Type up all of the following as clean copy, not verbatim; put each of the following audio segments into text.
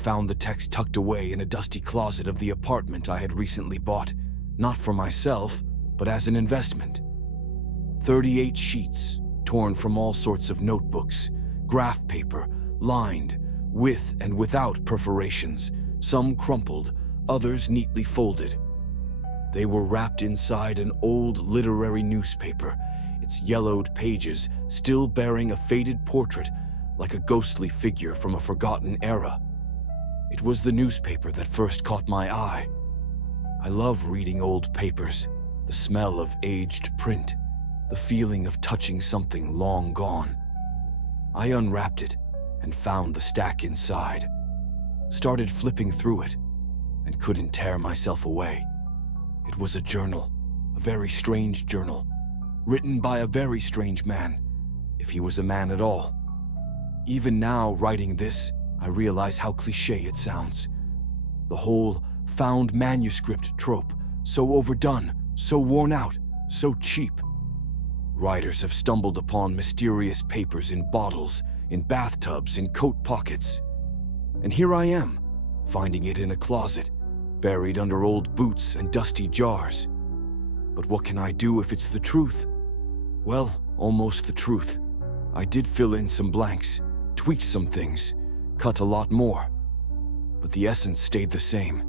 found the text tucked away in a dusty closet of the apartment I had recently bought, not for myself, but as an investment. 38 sheets, torn from all sorts of notebooks, graph paper, lined, with and without perforations, some crumpled, others neatly folded. They were wrapped inside an old literary newspaper, its yellowed pages still bearing a faded portrait like a ghostly figure from a forgotten era. It was the newspaper that first caught my eye. I love reading old papers, the smell of aged print, the feeling of touching something long gone. I unwrapped it and found the stack inside, started flipping through it, and couldn't tear myself away. It was a journal, a very strange journal, written by a very strange man, if he was a man at all. Even now, writing this, I realize how cliché it sounds. The whole found manuscript trope, so overdone, so worn out, so cheap. Writers have stumbled upon mysterious papers in bottles, in bathtubs, in coat pockets. And here I am, finding it in a closet, buried under old boots and dusty jars. But what can I do if it's the truth? Well, almost the truth. I did fill in some blanks, tweaked some things, cut a lot more. But the essence stayed the same.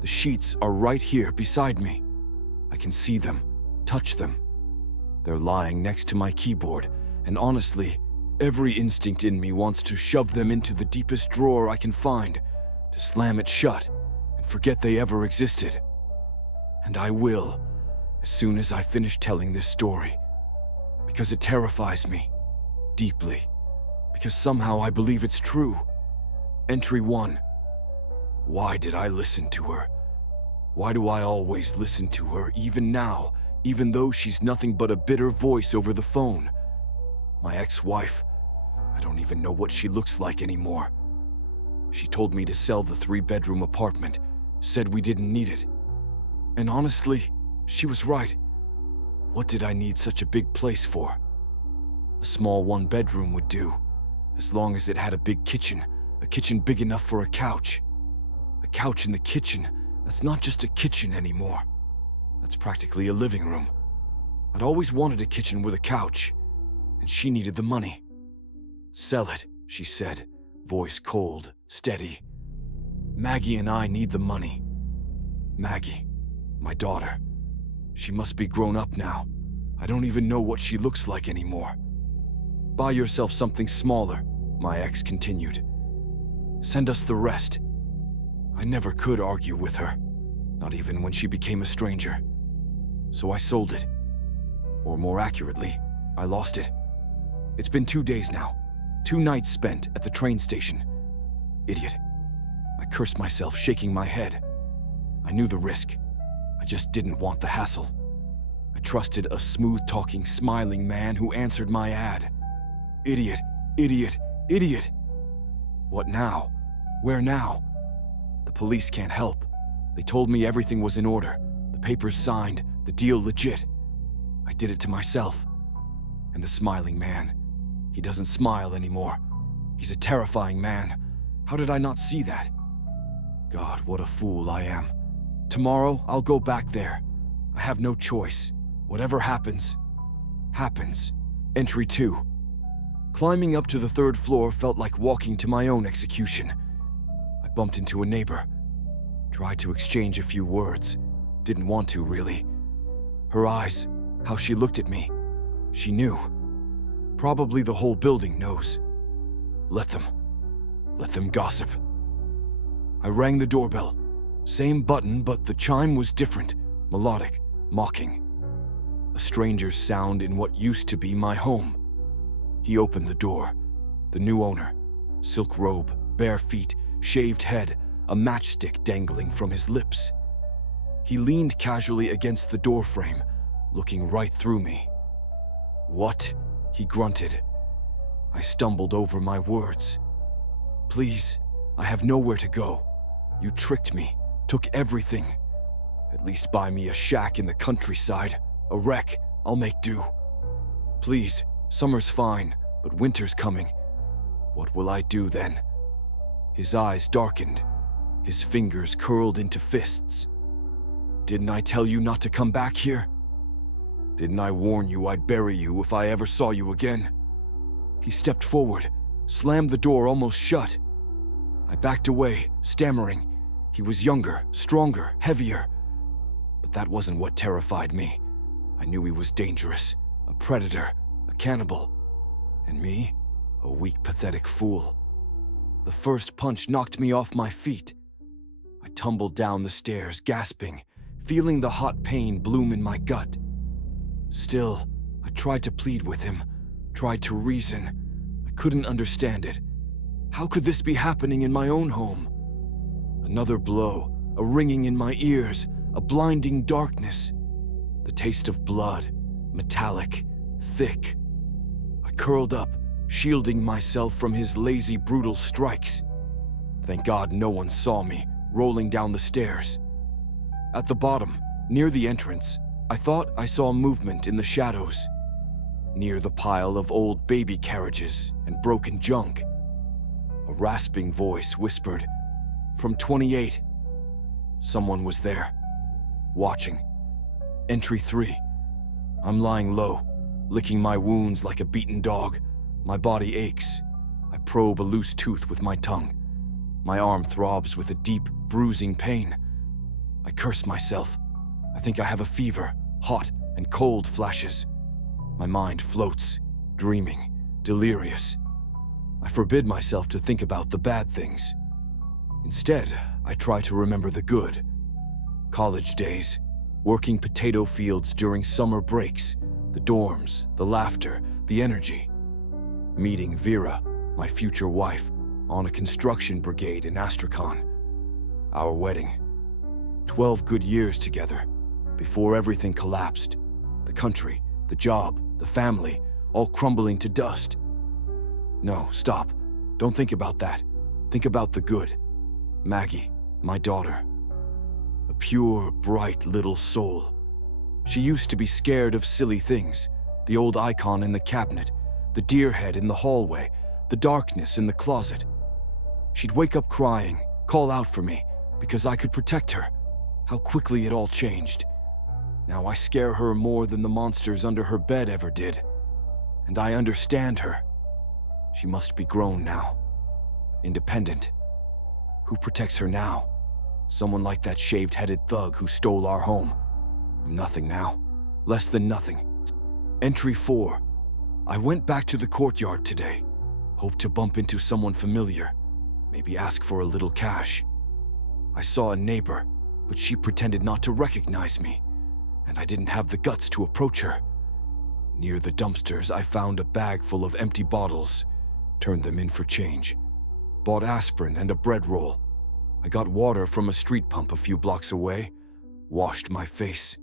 The sheets are right here beside me. I can see them, touch them. They're lying next to my keyboard, and honestly, every instinct in me wants to shove them into the deepest drawer I can find, to slam it shut, and forget they ever existed. And I will, as soon as I finish telling this story. Because it terrifies me, deeply. Because somehow I believe it's true. Entry 1. Why did I listen to her? Why do I always listen to her, even now, even though she's nothing but a bitter voice over the phone? My ex-wife, I don't even know what she looks like anymore. She told me to sell the 3-bedroom apartment, said we didn't need it. And honestly, she was right. What did I need such a big place for? A small 1-bedroom would do, as long as it had a big kitchen, a kitchen big enough for a couch. A couch in the kitchen, that's not just a kitchen anymore. That's practically a living room. I'd always wanted a kitchen with a couch, and she needed the money. Sell it, she said, voice cold, steady. Maggie and I need the money. Maggie, my daughter. She must be grown up now. I don't even know what she looks like anymore. Buy yourself something smaller, my ex continued. Send us the rest. I never could argue with her, not even when she became a stranger. So I sold it. Or more accurately, I lost it. It's been 2 days now. 2 nights spent at the train station. Idiot. I cursed myself, shaking my head. I knew the risk. I just didn't want the hassle. I trusted a smooth-talking, smiling man who answered my ad. Idiot, idiot, idiot. What now? Where now? The police can't help. They told me everything was in order, the papers signed, the deal legit. I did it to myself. And the smiling man, he doesn't smile anymore. He's a terrifying man. How did I not see that? God, what a fool I am. Tomorrow, I'll go back there. I have no choice. Whatever happens, happens. Entry 2. Climbing up to the 3rd floor felt like walking to my own execution. I bumped into a neighbor. Tried to exchange a few words. Didn't want to, really. Her eyes, how she looked at me. She knew. Probably the whole building knows. Let them gossip. I rang the doorbell. Same button, but the chime was different, melodic, mocking. A stranger's sound in what used to be my home. He opened the door. The new owner. Silk robe, bare feet, shaved head, a matchstick dangling from his lips. He leaned casually against the doorframe, looking right through me. What? He grunted. I stumbled over my words. Please, I have nowhere to go. You tricked me, took everything. At least buy me a shack in the countryside, a wreck, I'll make do. Please, summer's fine, but winter's coming. What will I do then? His eyes darkened, his fingers curled into fists. "Didn't I tell you not to come back here? Didn't I warn you I'd bury you if I ever saw you again?" He stepped forward, slammed the door almost shut. I backed away, stammering. He was younger, stronger, heavier. But that wasn't what terrified me. I knew he was dangerous, a predator, a cannibal. And me, a weak, pathetic fool. The first punch knocked me off my feet. I tumbled down the stairs, gasping, feeling the hot pain bloom in my gut. Still, I tried to plead with him, tried to reason. I couldn't understand it. How could this be happening in my own home? Another blow, a ringing in my ears, a blinding darkness. The taste of blood, metallic, thick. I curled up, shielding myself from his lazy, brutal strikes. Thank God no one saw me, rolling down the stairs. At the bottom, near the entrance, I thought I saw movement in the shadows. Near the pile of old baby carriages and broken junk, a rasping voice whispered, "From 28. Someone was there, watching. Entry 3. I'm lying low, licking my wounds like a beaten dog. My body aches. I probe a loose tooth with my tongue. My arm throbs with a deep, bruising pain. I curse myself. I think I have a fever, hot and cold flashes. My mind floats, dreaming, delirious. I forbid myself to think about the bad things. Instead, I try to remember the good. College days, working potato fields during summer breaks, the dorms, the laughter, the energy. Meeting Vera, my future wife, on a construction brigade in Astrakhan. Our wedding. 12 good years together, before everything collapsed. The country, the job, the family, all crumbling to dust. No, stop. Don't think about that. Think about the good. Maggie, my daughter. A pure, bright little soul. She used to be scared of silly things. The old icon in the cabinet, the deer head in the hallway, the darkness in the closet. She'd wake up crying, call out for me, because I could protect her. How quickly it all changed. Now I scare her more than the monsters under her bed ever did. And I understand her. She must be grown now. Independent. Who protects her now? Someone like that shaved-headed thug who stole our home. I'm nothing now. Less than nothing. Entry 4. I went back to the courtyard today. Hoped to bump into someone familiar. Maybe ask for a little cash. I saw a neighbor, but she pretended not to recognize me, and I didn't have the guts to approach her. Near the dumpsters, I found a bag full of empty bottles. Turned them in for change. Bought aspirin and a bread roll. I got water from a street pump a few blocks away. Washed my face.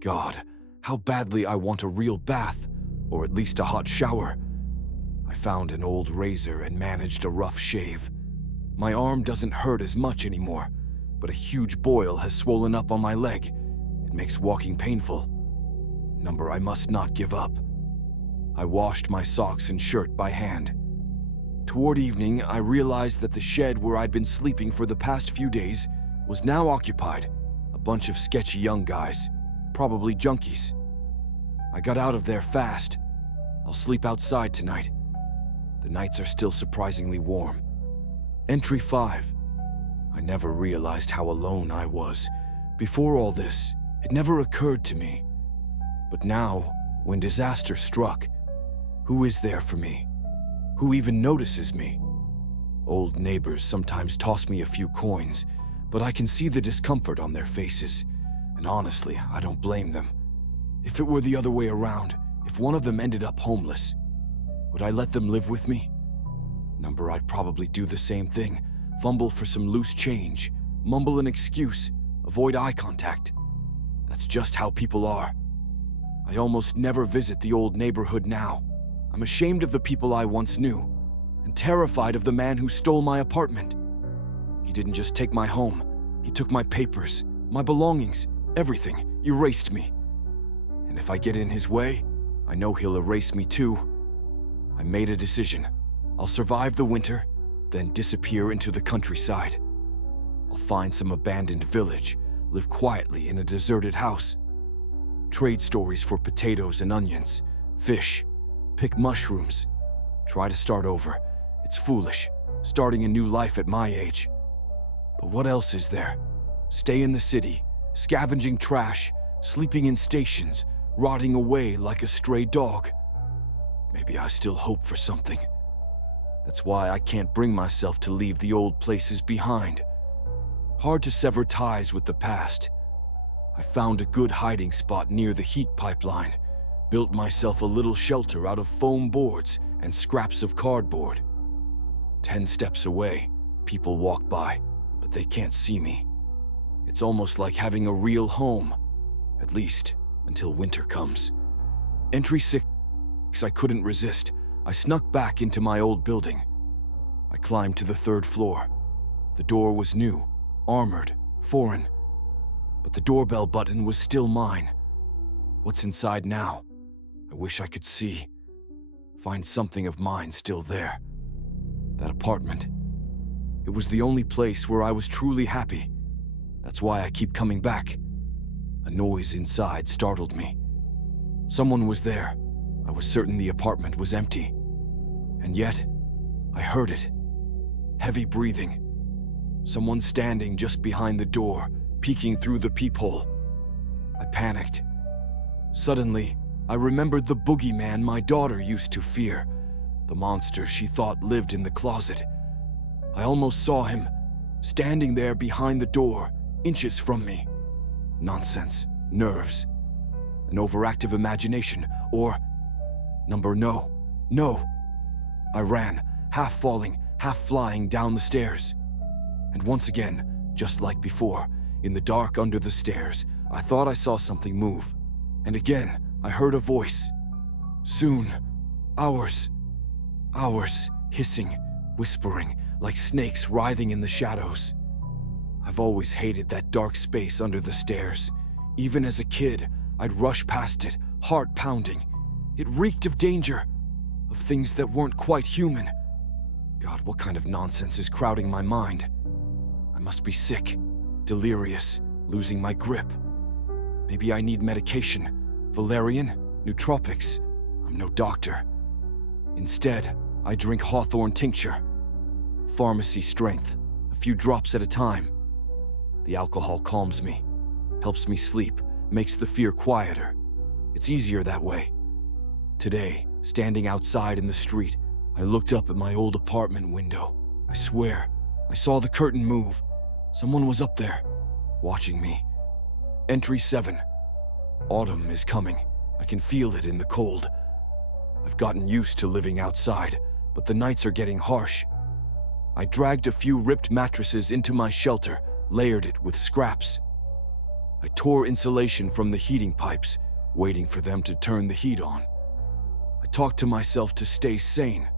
God, how badly I want a real bath, or at least a hot shower. I found an old razor and managed a rough shave. My arm doesn't hurt as much anymore, but a huge boil has swollen up on my leg. It makes walking painful. Number I must not give up. I washed my socks and shirt by hand. Toward evening, I realized that the shed where I'd been sleeping for the past few days was now occupied. A bunch of sketchy young guys, probably junkies. I got out of there fast. I'll sleep outside tonight. The nights are still surprisingly warm. Entry 5. I never realized how alone I was. Before all this, it never occurred to me. But now, when disaster struck, who is there for me? Who even notices me? Old neighbors sometimes toss me a few coins, but I can see the discomfort on their faces, and honestly, I don't blame them. If it were the other way around, if one of them ended up homeless, would I let them live with me? Number, I'd probably do the same thing, fumble for some loose change, mumble an excuse, avoid eye contact. That's just how people are. I almost never visit the old neighborhood now. I'm ashamed of the people I once knew, and terrified of the man who stole my apartment. He didn't just take my home, he took my papers, my belongings, everything, erased me. And if I get in his way, I know he'll erase me too. I made a decision. I'll survive the winter, then disappear into the countryside. I'll find some abandoned village, live quietly in a deserted house, trade stories for potatoes and onions, fish, pick mushrooms, try to start over. It's foolish, starting a new life at my age. But what else is there? Stay in the city, scavenging trash, sleeping in stations, rotting away like a stray dog. Maybe I still hope for something. That's why I can't bring myself to leave the old places behind. Hard to sever ties with the past. I found a good hiding spot near the heat pipeline, built myself a little shelter out of foam boards and scraps of cardboard. 10 steps away, people walk by, but they can't see me. It's almost like having a real home, at least until winter comes. Entry 6, I couldn't resist. I snuck back into my old building. I climbed to the 3rd floor. The door was new, armored, foreign, but the doorbell button was still mine. What's inside now? I wish I could see. Find something of mine still there. That apartment. It was the only place where I was truly happy. That's why I keep coming back. A noise inside startled me. Someone was there. I was certain the apartment was empty. And yet, I heard it. Heavy breathing. Someone standing just behind the door, peeking through the peephole. I panicked. Suddenly, I remembered the boogeyman my daughter used to fear, the monster she thought lived in the closet. I almost saw him, standing there behind the door, inches from me. Nonsense, nerves, an overactive imagination, or... No. I ran, half falling, half flying down the stairs. And once again, just like before, in the dark under the stairs, I thought I saw something move. And again, I heard a voice. Soon. Hours, hissing, whispering, like snakes writhing in the shadows. I've always hated that dark space under the stairs. Even as a kid, I'd rush past it, heart pounding. It reeked of danger, of things that weren't quite human. God, what kind of nonsense is crowding my mind? I must be sick, delirious, losing my grip. Maybe I need medication. Valerian, nootropics. I'm no doctor. Instead, I drink hawthorn tincture. Pharmacy strength, a few drops at a time. The alcohol calms me, helps me sleep, makes the fear quieter. It's easier that way. Today, standing outside in the street, I looked up at my old apartment window. I swear, I saw the curtain move. Someone was up there, watching me. Entry 7. Autumn is coming. I can feel it in the cold. I've gotten used to living outside, but the nights are getting harsh. I dragged a few ripped mattresses into my shelter, layered it with scraps. I tore insulation from the heating pipes, waiting for them to turn the heat on. I talked to myself to stay sane.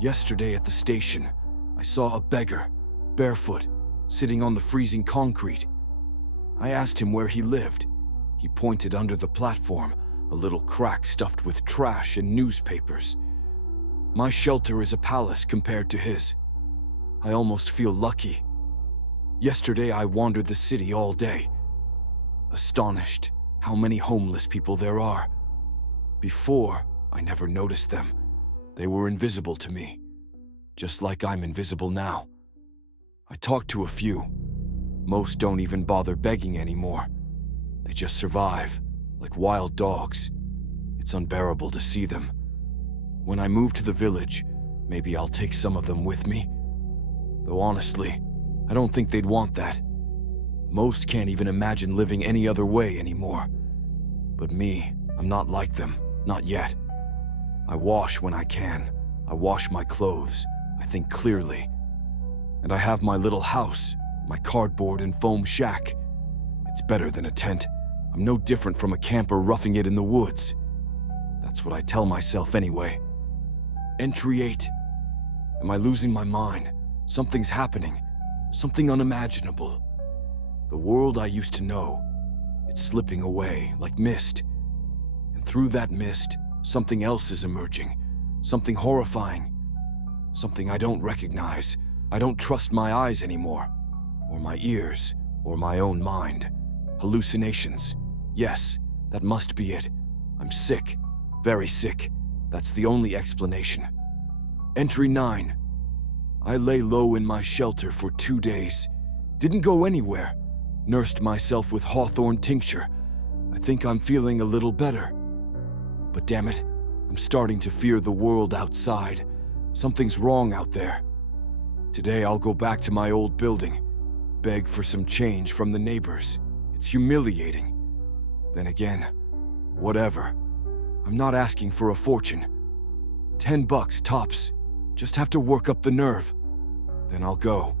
Yesterday at the station, I saw a beggar, barefoot, sitting on the freezing concrete. I asked him where he lived. He pointed under the platform, a little crack stuffed with trash and newspapers. My shelter is a palace compared to his. I almost feel lucky. Yesterday I wandered the city all day, astonished how many homeless people there are. Before, I never noticed them. They were invisible to me, just like I'm invisible now. I talked to a few. Most don't even bother begging anymore. They just survive, like wild dogs. It's unbearable to see them. When I move to the village, maybe I'll take some of them with me. Though honestly, I don't think they'd want that. Most can't even imagine living any other way anymore. But me, I'm not like them, not yet. I wash when I can. I wash my clothes. I think clearly. And I have my little house, my cardboard and foam shack. It's better than a tent. I'm no different from a camper roughing it in the woods. That's what I tell myself anyway. Entry 8. Am I losing my mind? Something's happening. Something unimaginable. The world I used to know, it's slipping away like mist. And through that mist, something else is emerging. Something horrifying. Something I don't recognize. I don't trust my eyes anymore. Or my ears. Or my own mind. Hallucinations. Yes, that must be it. I'm sick. Very sick. That's the only explanation. Entry 9. I lay low in my shelter for 2 days. Didn't go anywhere. Nursed myself with hawthorn tincture. I think I'm feeling a little better. But damn it, I'm starting to fear the world outside. Something's wrong out there. Today I'll go back to my old building. Beg for some change from the neighbors. It's humiliating. Then again, whatever. I'm not asking for a fortune. $10 tops. Just have to work up the nerve. Then I'll go.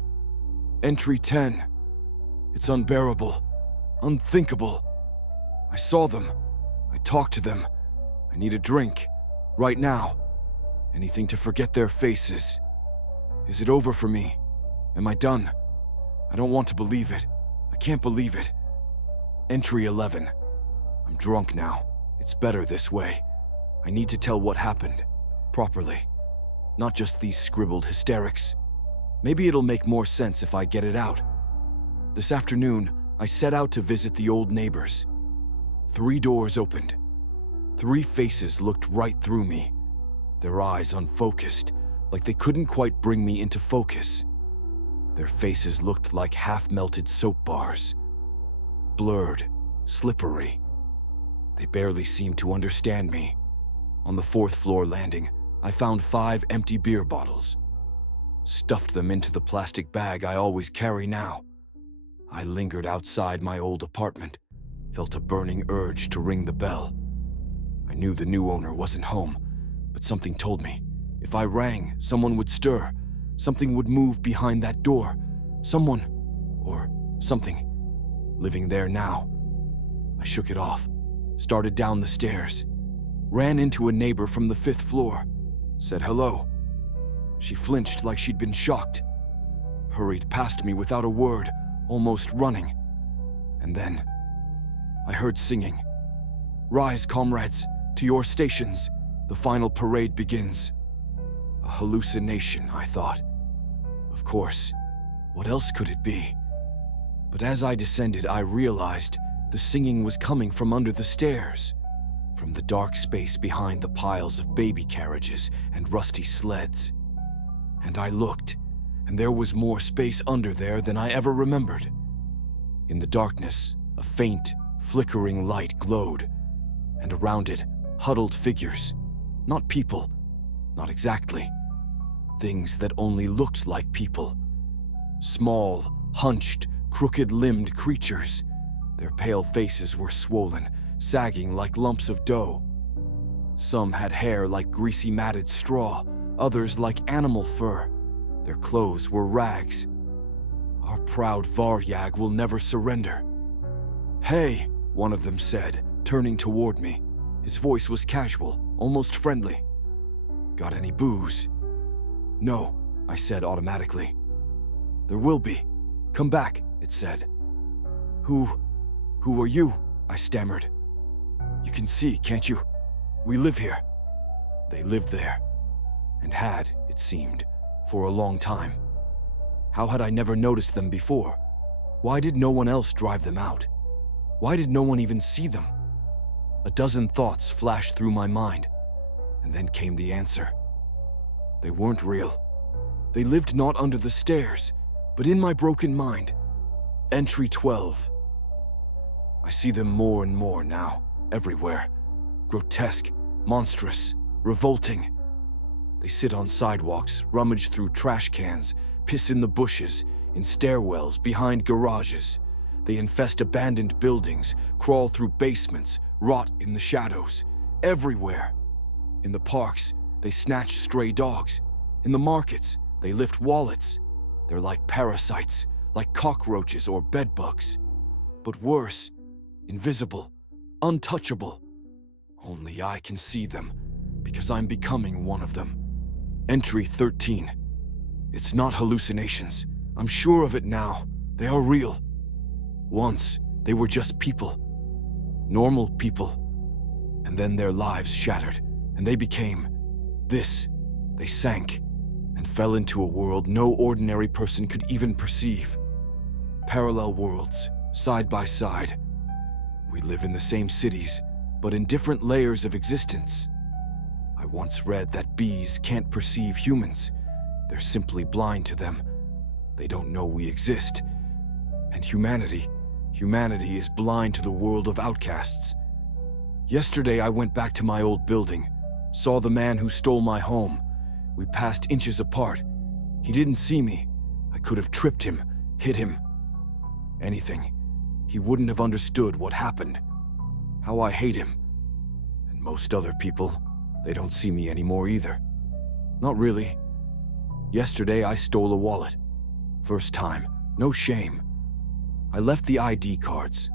Entry 10. It's unbearable. Unthinkable. I saw them. I talked to them. I need a drink. Right now. Anything to forget their faces. Is it over for me? Am I done? I don't want to believe it. I can't believe it. Entry 11. I'm drunk now. It's better this way. I need to tell what happened. Properly. Not just these scribbled hysterics. Maybe it'll make more sense if I get it out. This afternoon, I set out to visit the old neighbors. 3 doors opened. 3 faces looked right through me. Their eyes unfocused, like they couldn't quite bring me into focus. Their faces looked like half-melted soap bars. Blurred, slippery. They barely seemed to understand me. On the 4th floor landing, I found 5 empty beer bottles. Stuffed them into the plastic bag I always carry now. I lingered outside my old apartment, felt a burning urge to ring the bell. I knew the new owner wasn't home, but something told me if I rang, someone would stir. Something would move behind that door. Someone, or something, living there now. I shook it off, started down the stairs, ran into a neighbor from the 5th floor, said hello. She flinched like she'd been shocked, hurried past me without a word, almost running. And then, I heard singing. Rise, comrades, to your stations. The final parade begins. A hallucination, I thought. Of course, what else could it be? But as I descended, I realized the singing was coming from under the stairs, from the dark space behind the piles of baby carriages and rusty sleds. And I looked, and there was more space under there than I ever remembered. In the darkness, a faint, flickering light glowed, and around it, huddled figures. Not people, not exactly. Things that only looked like people. Small, hunched, crooked-limbed creatures. Their pale faces were swollen, sagging like lumps of dough. Some had hair like greasy matted straw, others like animal fur. Their clothes were rags. Our proud Varyag will never surrender. Hey, one of them said, turning toward me. His voice was casual, almost friendly. Got any booze? No, I said automatically. There will be. Come back, it said. Who are you? I stammered. You can see, can't you? We live here. They lived there, and had, it seemed, for a long time. How had I never noticed them before? Why did no one else drive them out? Why did no one even see them? A dozen thoughts flashed through my mind, and then came the answer. They weren't real. They lived not under the stairs, but in my broken mind. Entry 12. I see them more and more now, everywhere. Grotesque, monstrous, revolting. They sit on sidewalks, rummage through trash cans, piss in the bushes, in stairwells, behind garages. They infest abandoned buildings, crawl through basements, rot in the shadows. Everywhere. In the parks, they snatch stray dogs. In the markets, they lift wallets. They're like parasites, like cockroaches or bedbugs. But worse, invisible, untouchable. Only I can see them, because I'm becoming one of them. Entry 13. It's not hallucinations. I'm sure of it now. They are real. Once, they were just people. Normal people. And then their lives shattered, and they became this. They sank. and fell into a world no ordinary person could even perceive. Parallel worlds, side by side. We live in the same cities, but in different layers of existence. I once read that bees can't perceive humans. They're simply blind to them. They don't know we exist. And humanity is blind to the world of outcasts. Yesterday I went back to my old building, saw the man who stole my home. We passed inches apart. He didn't see me. I could have tripped him, hit him. Anything. He wouldn't have understood what happened. How I hate him. And most other people, they don't see me anymore either. Not really. Yesterday I stole a wallet. First time, no shame. I left the ID cards,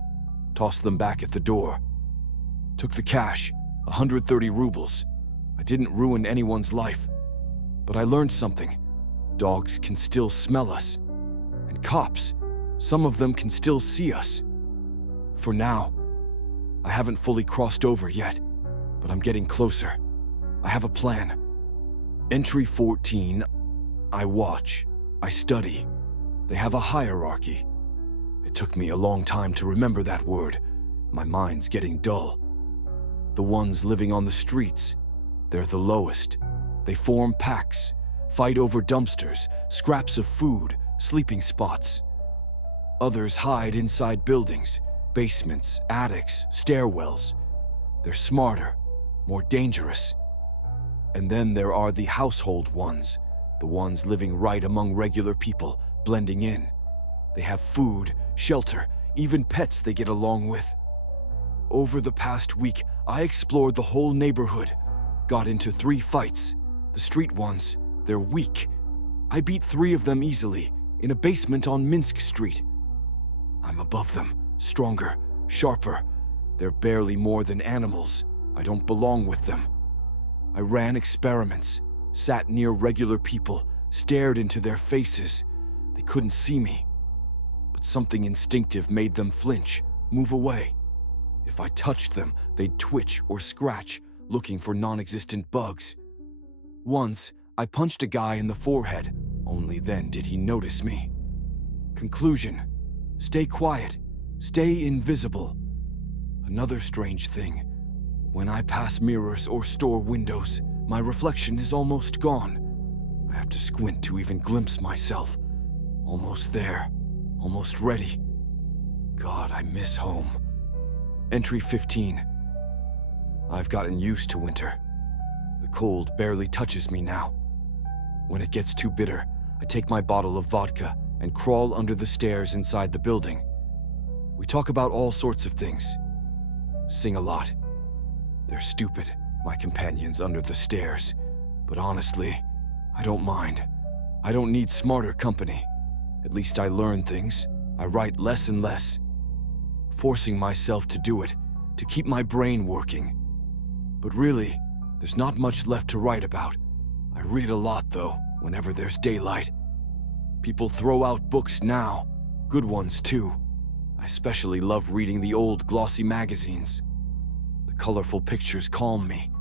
tossed them back at the door. Took the cash, 130 rubles. I didn't ruin anyone's life. But I learned something. Dogs can still smell us. And cops, some of them can still see us. For now, I haven't fully crossed over yet, but I'm getting closer. I have a plan. Entry 14, I watch, I study. They have a hierarchy. It took me a long time to remember that word. My mind's getting dull. The ones living on the streets, they're the lowest. They form packs, fight over dumpsters, scraps of food, sleeping spots. Others hide inside buildings, basements, attics, stairwells. They're smarter, more dangerous. And then there are the household ones, the ones living right among regular people, blending in. They have food, shelter, even pets they get along with. Over the past week, I explored the whole neighborhood, got into 3 fights. The street ones, they're weak. I beat 3 of them easily, in a basement on Minsk Street. I'm above them, stronger, sharper. They're barely more than animals. I don't belong with them. I ran experiments, sat near regular people, stared into their faces. They couldn't see me. But something instinctive made them flinch, move away. If I touched them, they'd twitch or scratch, looking for non-existent bugs. Once, I punched a guy in the forehead. Only then did he notice me. Conclusion: stay quiet, stay invisible. Another strange thing. When I pass mirrors or store windows, my reflection is almost gone. I have to squint to even glimpse myself. Almost there, almost ready. God, I miss home. Entry 15. I've gotten used to winter. The cold barely touches me now. When it gets too bitter, I take my bottle of vodka and crawl under the stairs inside the building. We talk about all sorts of things. Sing a lot. They're stupid, my companions under the stairs. But honestly, I don't mind. I don't need smarter company. At least I learn things. I write less and less. Forcing myself to do it, to keep my brain working. But really, there's not much left to write about. I read a lot, though, whenever there's daylight. People throw out books now, good ones too. I especially love reading the old glossy magazines. The colorful pictures calm me.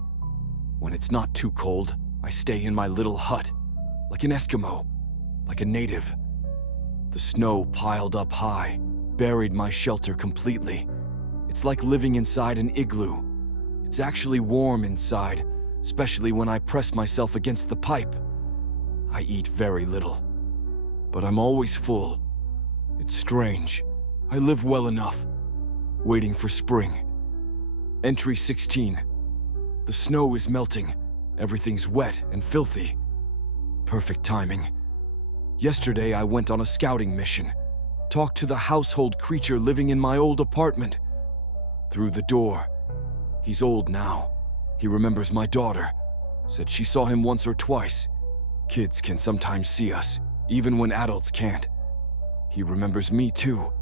When it's not too cold, I stay in my little hut, like an Eskimo, like a native. The snow piled up high, buried my shelter completely. It's like living inside an igloo. It's actually warm inside, especially when I press myself against the pipe. I eat very little, but I'm always full. It's strange. I live well enough, waiting for spring. Entry 16. The snow is melting. Everything's wet and filthy. Perfect timing. Yesterday I went on a scouting mission. Talked to the household creature living in my old apartment. Through the door. He's old now. He remembers my daughter. Said she saw him once or twice. Kids can sometimes see us, even when adults can't. He remembers me too.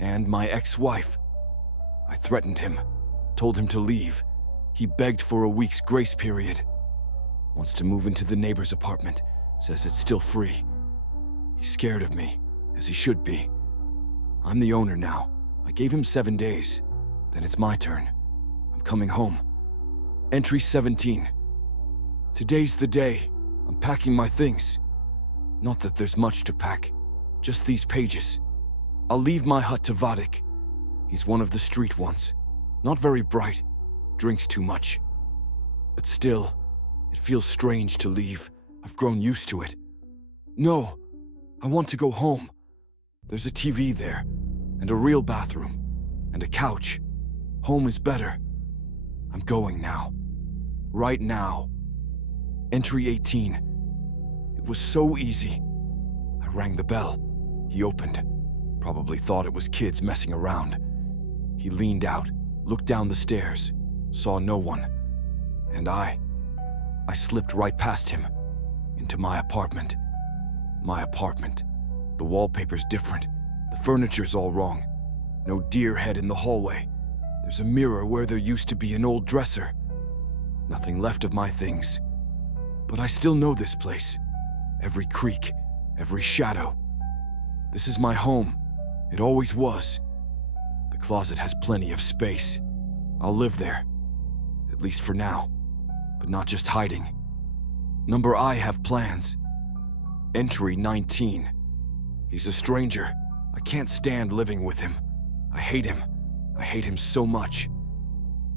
And my ex-wife. I threatened him. Told him to leave. He begged for a week's grace period. Wants to move into the neighbor's apartment. Says it's still free. He's scared of me, as he should be. I'm the owner now. I gave him 7 days. Then it's my turn. I'm coming home. Entry 17. Today's the day. I'm packing my things. Not that there's much to pack, just these pages. I'll leave my hut to Vadik. He's one of the street ones. Not very bright, drinks too much. But still, it feels strange to leave. I've grown used to it. No, I want to go home. There's a TV there, and a real bathroom, and a couch. Home is better. I'm going now. Right now. Entry 18. It was so easy. I rang the bell. He opened. Probably thought it was kids messing around. He leaned out, looked down the stairs, saw no one. And I slipped right past him, into my apartment. My apartment. The wallpaper's different. The furniture's all wrong. No deer head in the hallway. There's a mirror where there used to be an old dresser. Nothing left of my things. But I still know this place. Every creak, every shadow. This is my home. It always was. The closet has plenty of space. I'll live there. At least for now. But not just hiding. Number I have plans. Entry 19. He's a stranger. I can't stand living with him. I hate him. I hate him so much.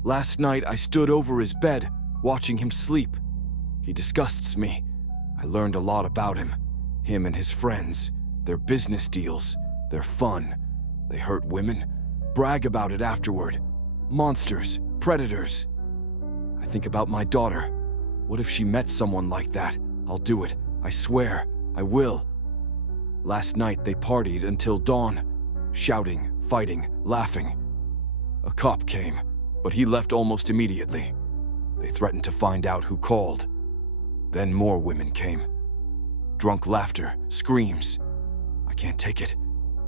Last night I stood over his bed, watching him sleep. He disgusts me. I learned a lot about him. Him and his friends. Their business deals. Their fun. They hurt women. Brag about it afterward. Monsters. Predators. I think about my daughter. What if she met someone like that? I'll do it. I swear. I will. Last night they partied until dawn. Shouting, fighting, laughing. A cop came, but he left almost immediately. They threatened to find out who called. Then more women came. Drunk laughter, screams. I can't take it.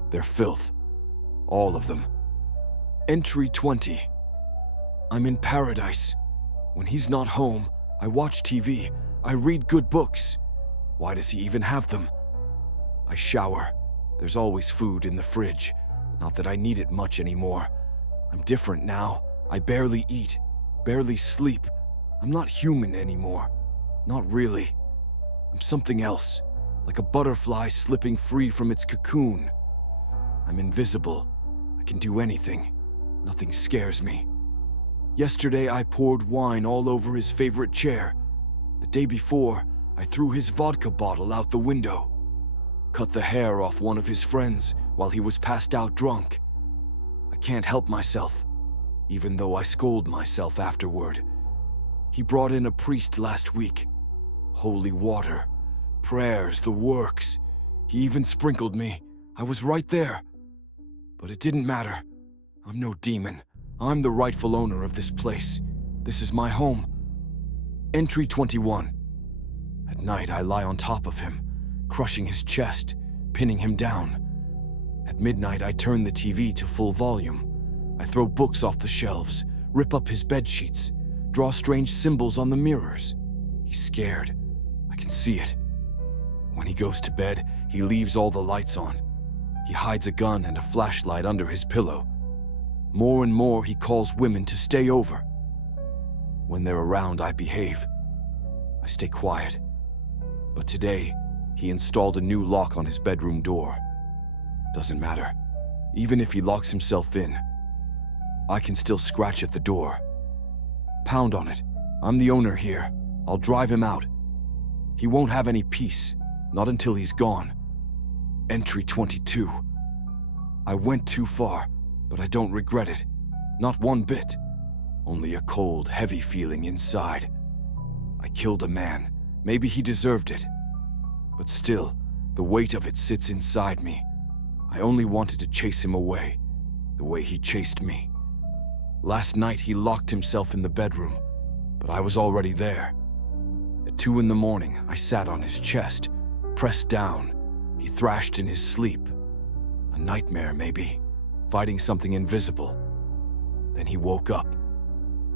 They're filth. All of them. Entry 20. I'm in paradise. When he's not home, I watch TV. I read good books. Why does he even have them? I shower. There's always food in the fridge. Not that I need it much anymore. I'm different now. I barely eat, barely sleep. I'm not human anymore. Not really. I'm something else, like a butterfly slipping free from its cocoon. I'm invisible. I can do anything. Nothing scares me. Yesterday I poured wine all over his favorite chair. The day before, I threw his vodka bottle out the window. Cut the hair off one of his friends while he was passed out drunk. I can't help myself, even though I scold myself afterward. He brought in a priest last week. Holy water, prayers, the works. He even sprinkled me. I was right there. But it didn't matter. I'm no demon. I'm the rightful owner of this place. This is my home. Entry 21. At night, I lie on top of him, crushing his chest, pinning him down. At midnight, I turn the TV to full volume. I throw books off the shelves, rip up his bed sheets, draw strange symbols on the mirrors. He's scared. I can see it. When he goes to bed, he leaves all the lights on. He hides a gun and a flashlight under his pillow. More and more, he calls women to stay over. When they're around, I behave. I stay quiet. But today, he installed a new lock on his bedroom door. Doesn't matter. Even if he locks himself in, I can still scratch at the door. Pound on it. I'm the owner here. I'll drive him out. He won't have any peace, not until he's gone. Entry 22. I went too far, but I don't regret it. Not one bit. Only a cold, heavy feeling inside. I killed a man. Maybe he deserved it. But still, the weight of it sits inside me. I only wanted to chase him away, the way he chased me. Last night he locked himself in the bedroom, but I was already there. At 2 a.m, I sat on his chest, pressed down. He thrashed in his sleep. A nightmare, maybe, fighting something invisible. Then he woke up,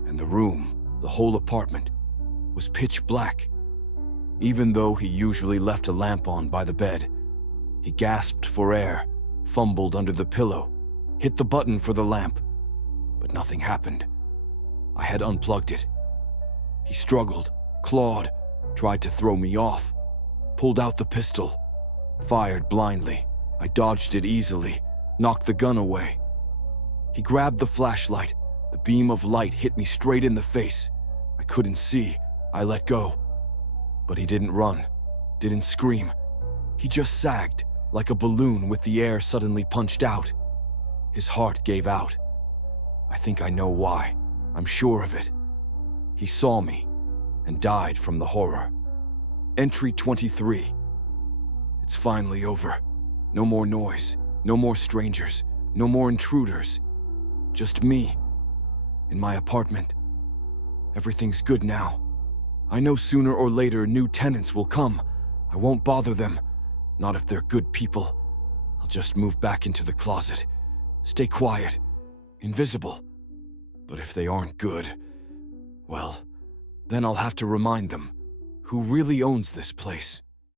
and the room, the whole apartment, was pitch black. Even though he usually left a lamp on by the bed, he gasped for air, fumbled under the pillow, hit the button for the lamp, but nothing happened. I had unplugged it. He struggled, clawed, tried to throw me off, pulled out the pistol, fired blindly. I dodged it easily, knocked the gun away. He grabbed the flashlight. The beam of light hit me straight in the face. I couldn't see. I let go. But he didn't run, didn't scream. He just sagged, like a balloon with the air suddenly punched out. His heart gave out. I think I know why. I'm sure of it. He saw me and died from the horror. Entry 23. It's finally over. No more noise, no more strangers, no more intruders. Just me, in my apartment. Everything's good now. I know sooner or later new tenants will come. I won't bother them, not if they're good people. I'll just move back into the closet. Stay quiet, invisible. But if they aren't good, well, then I'll have to remind them who really owns this place.